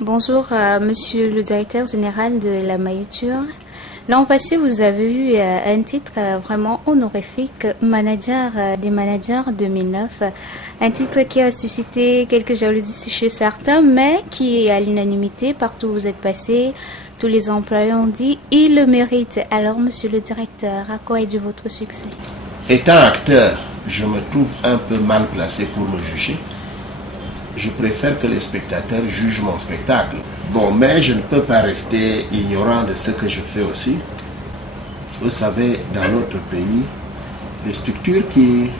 Bonjour, monsieur le directeur général de la Maïture. L'an passé, vous avez eu un titre vraiment honorifique, manager des managers 2009. Un titre qui a suscité quelques jalousies chez certains, mais qui est à l'unanimité, partout où vous êtes passé, tous les employés ont dit « il le mérite ». Alors, monsieur le directeur, à quoi est dû votre succès? Étant acteur, je me trouve un peu mal placé pour me juger. Je préfère que les spectateurs jugent mon spectacle. Bon, mais je ne peux pas rester ignorant de ce que je fais aussi. Vous savez, dans notre pays, les structures qui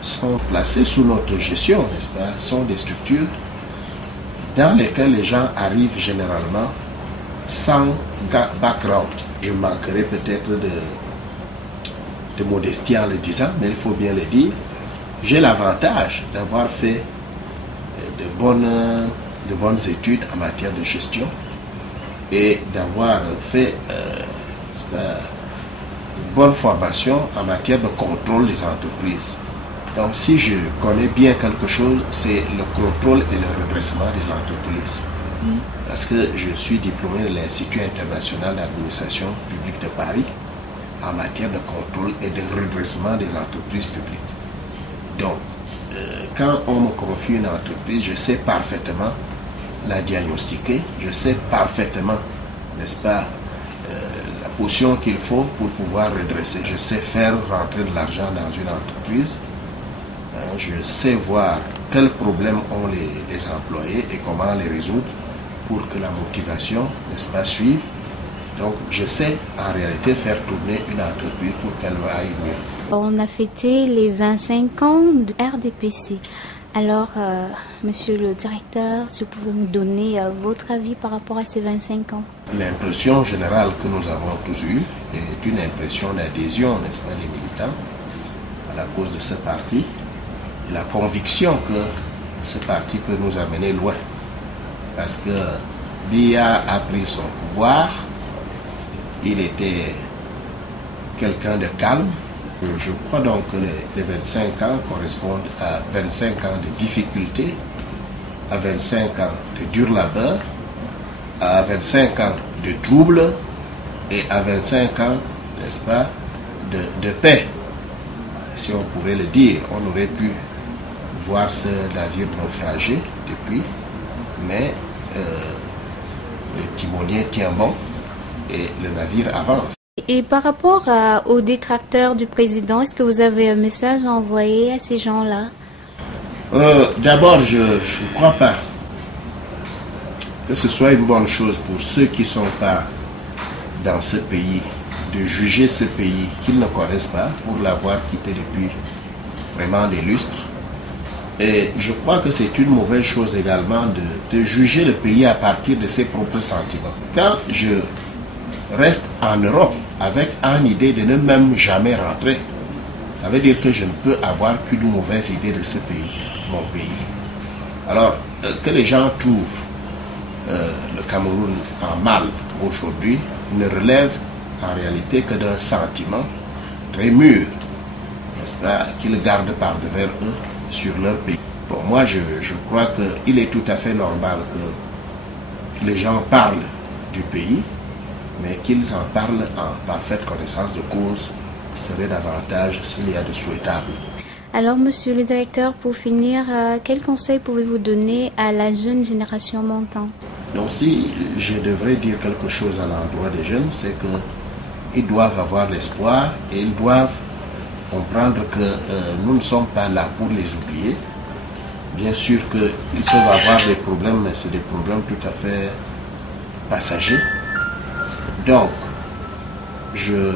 sont placées sous notre gestion, n'est-ce pas, sont des structures dans lesquelles les gens arrivent généralement sans background. Je manquerai peut-être de modestie en le disant, mais il faut bien le dire. J'ai l'avantage d'avoir fait de bonnes études en matière de gestion et d'avoir fait une bonne formation en matière de contrôle des entreprises. Donc si je connais bien quelque chose, c'est le contrôle et le redressement des entreprises. Parce que je suis diplômé de l'Institut international d'administration publique de Paris en matière de contrôle et de redressement des entreprises publiques. Donc, quand on me confie une entreprise, je sais parfaitement la diagnostiquer, je sais parfaitement, n'est-ce pas, la potion qu'il faut pour pouvoir redresser. Je sais faire rentrer de l'argent dans une entreprise, je sais voir quels problèmes ont les employés et comment les résoudre pour que la motivation, n'est-ce pas, suive. Donc, je sais en réalité faire tourner une entreprise pour qu'elle aille mieux. On a fêté les 25 ans de RDPC. Alors, monsieur le directeur, si vous pouvez me donner votre avis par rapport à ces 25 ans. L'impression générale que nous avons tous eue est une impression d'adhésion, n'est-ce pas, des militants à la cause de ce parti et la conviction que ce parti peut nous amener loin. Parce que Biya a pris son pouvoir, il était quelqu'un de calme. Je crois donc que les 25 ans correspondent à 25 ans de difficultés, à 25 ans de dur labeur, à 25 ans de troubles et à 25 ans, n'est-ce pas, de paix. Si on pourrait le dire, on aurait pu voir ce navire naufragé depuis, mais le timonier tient bon et le navire avance. Et par rapport aux détracteurs du président, est-ce que vous avez un message à envoyer à ces gens-là? D'abord, je ne crois pas que ce soit une bonne chose pour ceux qui ne sont pas dans ce pays de juger ce pays qu'ils ne connaissent pas pour l'avoir quitté depuis vraiment des lustres. Et je crois que c'est une mauvaise chose également de juger le pays à partir de ses propres sentiments. Quand je reste en Europe avec une idée de ne même jamais rentrer, ça veut dire que je ne peux avoir qu'une mauvaise idée de ce pays, mon pays. Alors, que les gens trouvent le Cameroun en mal aujourd'hui ne relève en réalité que d'un sentiment très mûr, n'est-ce pas, qu'ils gardent par devers eux sur leur pays. Pour moi, je crois qu'il est tout à fait normal que les gens parlent du pays, mais qu'ils en parlent en parfaite connaissance de cause serait davantage s'il y a de souhaitable. Alors, monsieur le directeur, pour finir, quel conseil pouvez-vous donner à la jeune génération montante? Donc, si je devrais dire quelque chose à l'endroit des jeunes, c'est qu'ils doivent avoir l'espoir et ils doivent comprendre que nous ne sommes pas là pour les oublier. Bien sûr qu'ils peuvent avoir des problèmes, mais c'est des problèmes tout à fait passagers. Donc, je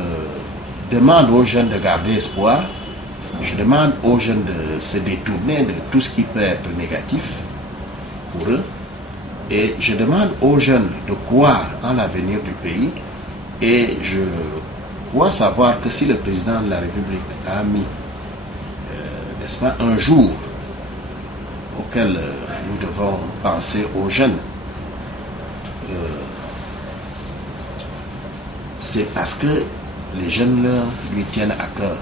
demande aux jeunes de garder espoir, je demande aux jeunes de se détourner de tout ce qui peut être négatif pour eux, et je demande aux jeunes de croire en l'avenir du pays, et je crois savoir que si le président de la République a mis, n'est-ce pas, un jour auquel nous devons penser aux jeunes, c'est parce que les jeunes lui tiennent à cœur.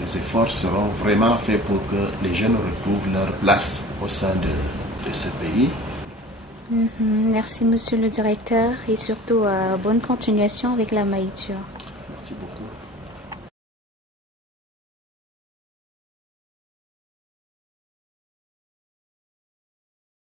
Les efforts seront vraiment faits pour que les jeunes retrouvent leur place au sein de ce pays. Merci, monsieur le directeur, et surtout bonne continuation avec la maïture. Merci beaucoup.